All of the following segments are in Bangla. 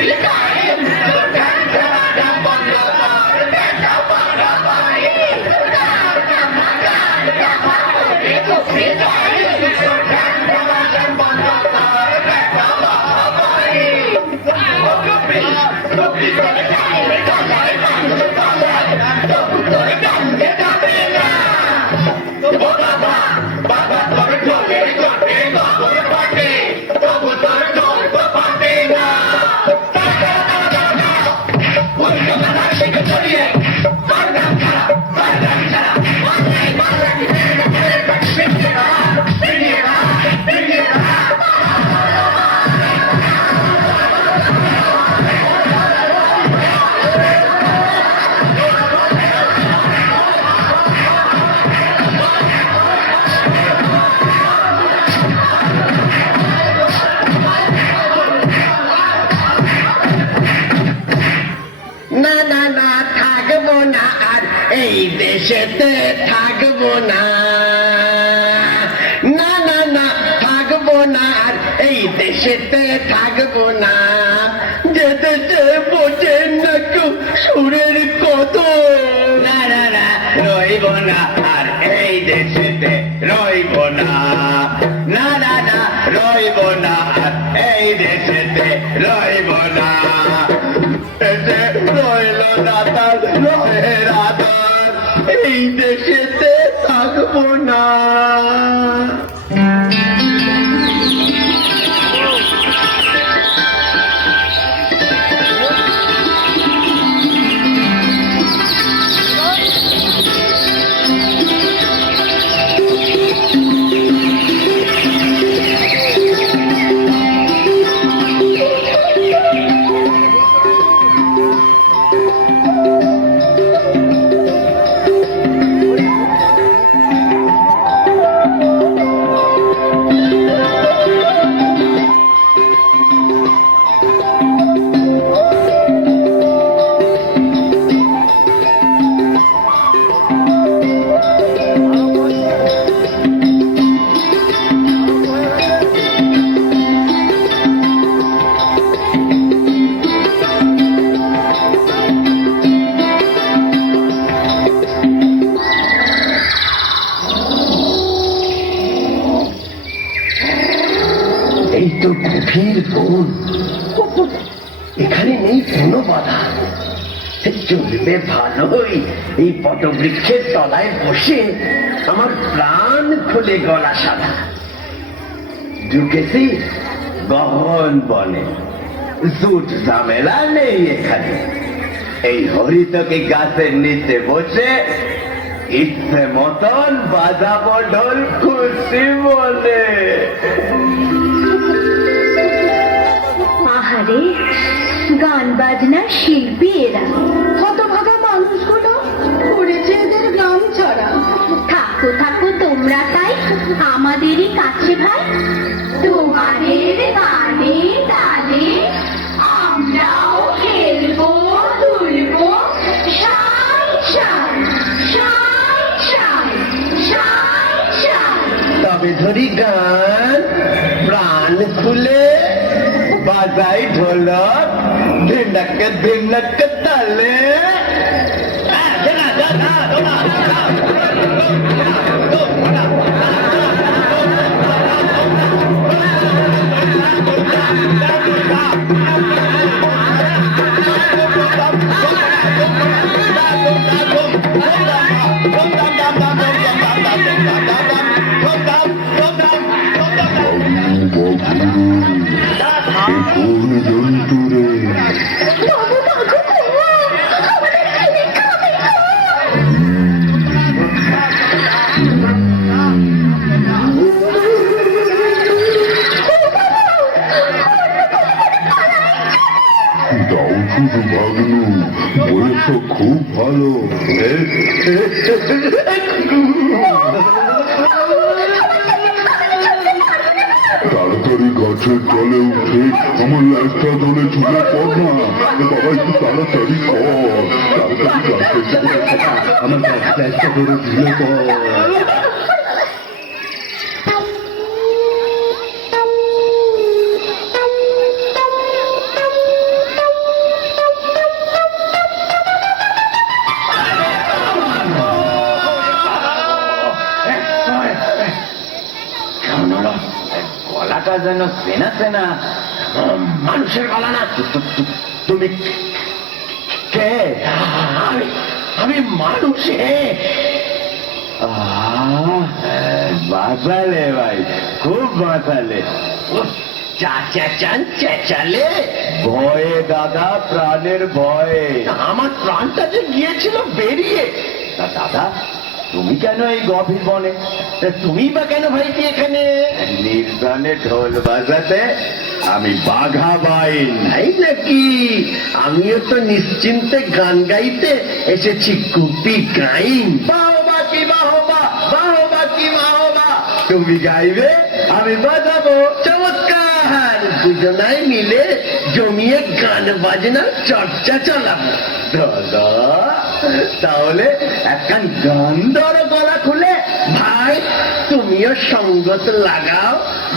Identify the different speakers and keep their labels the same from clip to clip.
Speaker 1: pelea. দেশেতে থাকব না। না না থাকব না, আর এই দেশেতে থাকব না। যে দেশে কেউ সুরের কত। না না না, রইব না, আর এই দেশেতে রইব না। না না না, রইব না, আর এই দেশেতে রইব না। এসে রইল না, তার আদর এই দেশেতে থাকব না। বাধা চলবে ভালোই এই পটবৃক্ষের তলায় বসে আমার প্রাণ খুলে গলা ঢুকেছি গহন বনে। জুট ঝামেলা নেই এখানে। এই হরিতকে গাছের নিচে বসে ইচ্ছে মতন বাজাবো ঢোল খুশি বলে।
Speaker 2: আহারে গান বাজনার শিল্পী এরা। হতভাগা মানুষগুলো করেছে এদের গ্রাম ছাড়া। থাকো থাকো, তোমরা তাই আমাদেরই কাছে ভাই। তোমাদের গানে তালে খেলব
Speaker 1: তবে ধরি গান, প্রাণ খুলে
Speaker 3: बाज़ाई झोल दिले গাছের জলে উঠে আমার লাইফটা ধরে ঝুলে পড় না। বাবা, একটু তাড়াতাড়ি কর আমার লাইফটা ধরে ঝুলে পড়।
Speaker 1: চেনা চেনা মানুষের গলা না। তুমি কে? আমি আমি মানুষ, হে। বাঁচালে ভাই, খুব বাঁচালে। চেঁচালে ভয়ে দাদা, প্রাণের ভয়ে। আমার প্রাণটা যে গিয়েছিল বেরিয়ে। দাদা তুমি কেন এই গভীর বনে? তুমি বা কেন ভাইটি এখানে? নির্জনে ঢোল বাজাতে আমি বাঘা বাইন। নাই নাকি? আমিও তো নিশ্চিন্তে গান গাইতে এসেছি কুপি গাইন। বাহবা কি বাহবা? বাহবা কি বাহবা? তুমি গাইবে আমি বাজাবো। চমৎকার! দুজনায় মিলে জমিয়ে গান বাজনা চর্চা চালাব। তাহলে একখান গান ধর গলা খুলে, ভাই, তুমিও সঙ্গত লাগাও,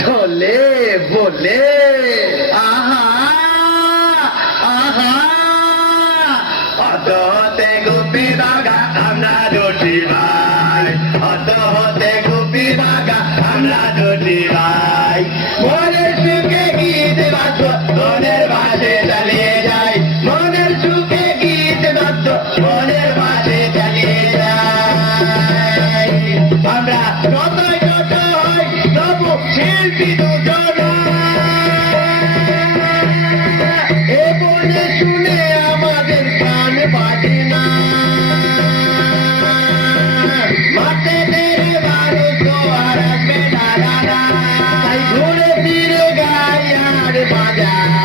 Speaker 1: ঢলে বলে। আহা আহা, অত হতে গোপী আমরা রুটি ভাই। অত হতে গোপী বাগা, আমরা Everybody.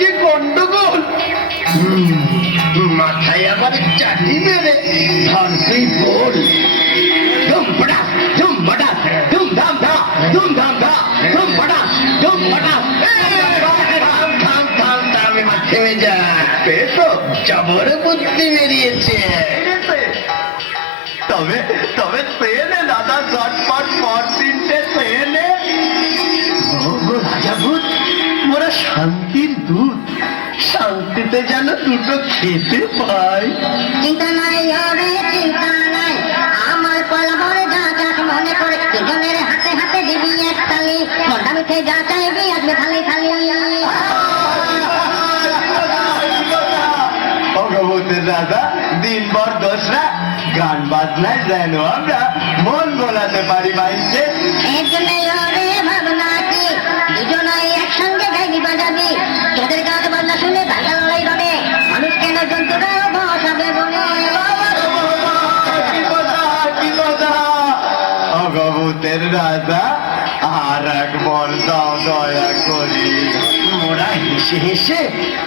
Speaker 1: যে গন্ডগোল মাথায় আবার চাটি মেরে ধরতেই বল ধুম বড়া ধুম বড়া ধুম ধাম ধা ধুম ধাম ধা ধুম বড়া ধুম বড়া থাম থাম থাম থাম এবার থেমে যা পেতো জবর বুদ্ধি বেরিয়েছে তবে তবে পেনে দাদা চটপট পর তিনটে পেনে শান্তিতে যেন দুটো খেতে পাই
Speaker 4: চিন্তা নাই হবে চিন্তা নাই। আমার যা চাস মনে করে দুজনের হাতে হাতে দিবি এক তালি মনটা মিঠে যা চাইবি আসবে খালি খালি
Speaker 1: ভগবতের রাজা দিনভর দোসরা গান বাজনায় যেন আমরা মন গোলাতে পারি বাইতে
Speaker 4: এর জন্য ভাবনা কি? দুজনাই একসঙ্গে গাইবি বাজাবি। তোদের গান
Speaker 1: ভগবতের রাজা আর একবার দাও দয়া করি। মোরা হেসে হেসে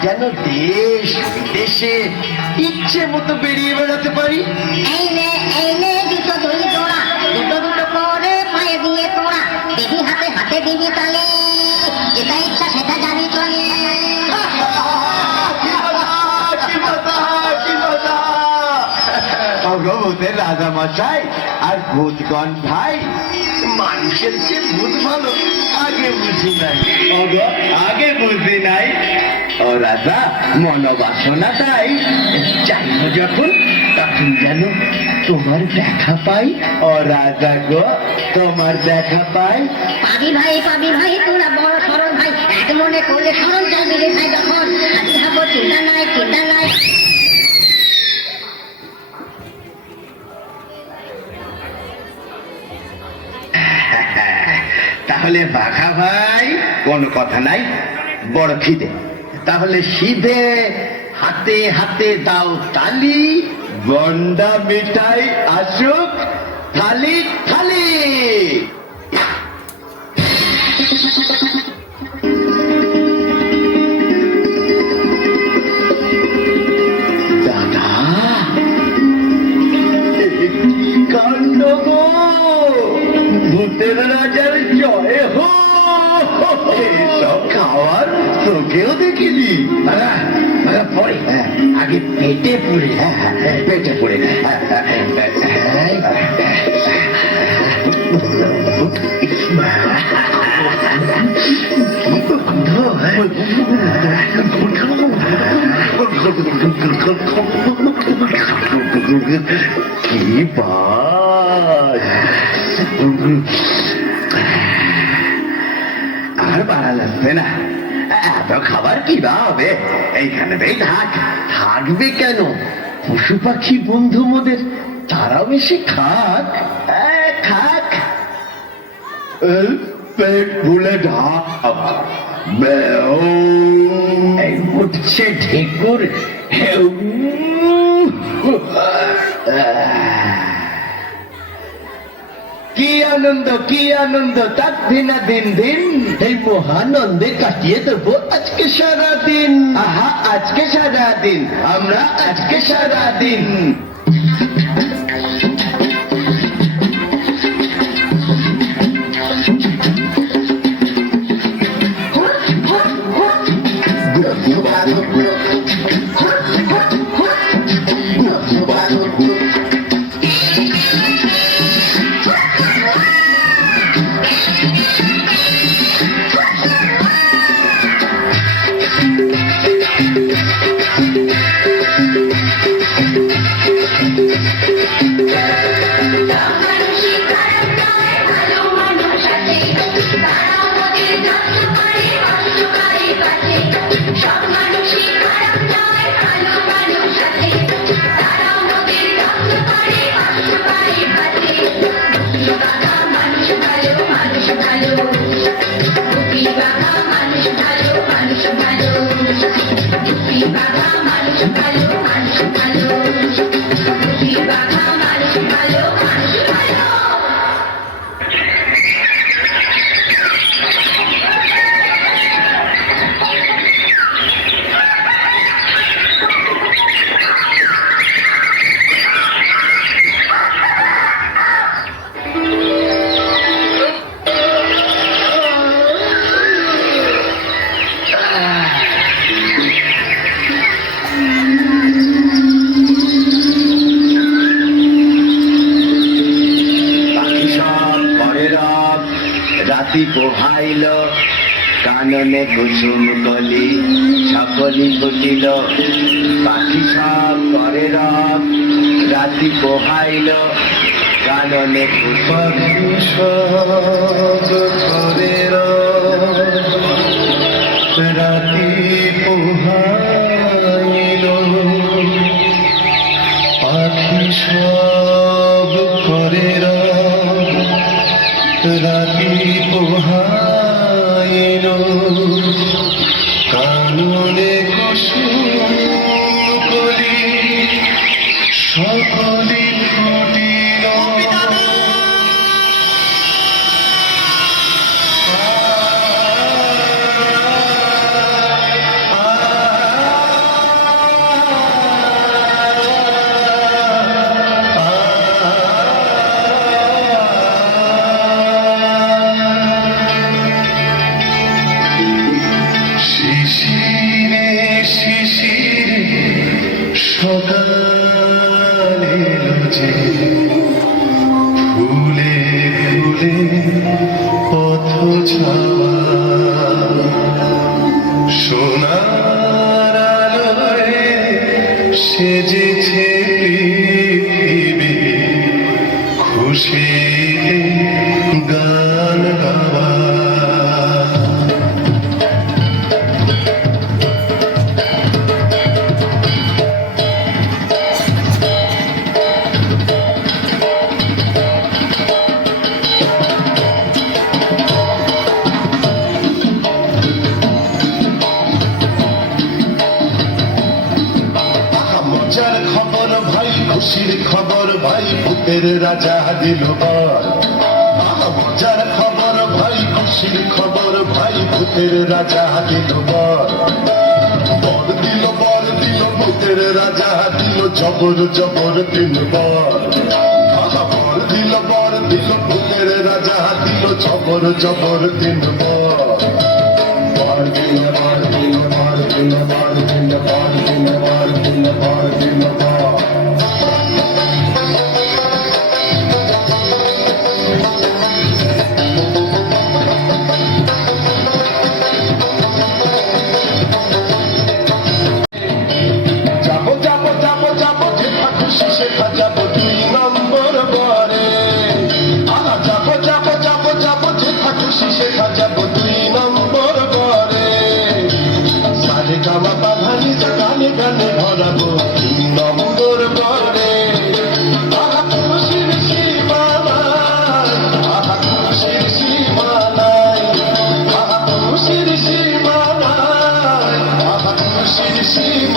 Speaker 1: যেন দেশ দেশে ইচ্ছে মতো বেরিয়ে বেড়াতে পারি।
Speaker 4: এই নে এই নে দুটো তোরা দুটো দুটো করে পায়ে দিয়ে তোরা দেখি হাতে হাতে দিবি তালে। যেটা ইচ্ছা সেটা চলে।
Speaker 1: রাজা মশাই আর ভূতগণ ভাই মানুষের যে ভূত ভালো আগে বুঝি নাই। আগে বুঝি নাই। ও রাজা মনোবাসনা তাই। চাইব যখন তখন যেন তোমার দেখা পাই। ও রাজা গো তোমার দেখা পাই।
Speaker 4: পাবি ভাই পাবি ভাই তোরা বড় সরল ভাই। এক মনে করলে সরল যাবি রে ভাই তখন চিন্তা নাই চিন্তা নাই।
Speaker 1: তাহলে বাঘা ভাই, কোনো কথা নাই, বড় খিদে। তাহলে সিধে হাতে হাতে দাও তালি, গন্ডা মিঠাই আসুক, থালি থালি। দাদা কাণ্ড ভূতের রাজার জয় তোকেও দেখিনি পরে হ্যাঁ, আগে পেটে পুড়ে হ্যাঁ হ্যাঁ, পেটে পুড়ে
Speaker 5: কি বাস আর বাড়া লাগবে না এত খাবার কি বা হবে? এইখানেতেই থাক। থাকবে কেন? পশু পাখি বন্ধু মোদের তারাও এসে খাক। খাক পেট ভুলে ঢাক উঠছে ঢেকুর। কি আনন্দ কি আনন্দ? তাক দিন দিন দিন। এই মহানন্দে কাটিয়ে দেবো আজকে সারা দিন আহা আজকে সারা দিন আমরা আজকে সারা Thank you. রাতি পোহাইল কাননে কুসুম কলি, সকলি ফুটিল পাখি সব রব রাতি পোহাইল কাননে কুসুম ঘরে রাতি পোহাইল পাখি সব পোহাইল ভূতের রাজা দিল বর। খবর ভাই খুশির খবর, ভাই ভূতের রাজা দিল বর। বর দিল বর দিল, ভূতের রাজা দিল, জবর জবর দিল বর। বর দিল বর দিল, ভূতের রাজা দিল, জবর জবর দিল বর। বর দিল বর দিল বর দিল বর। Thank
Speaker 1: you.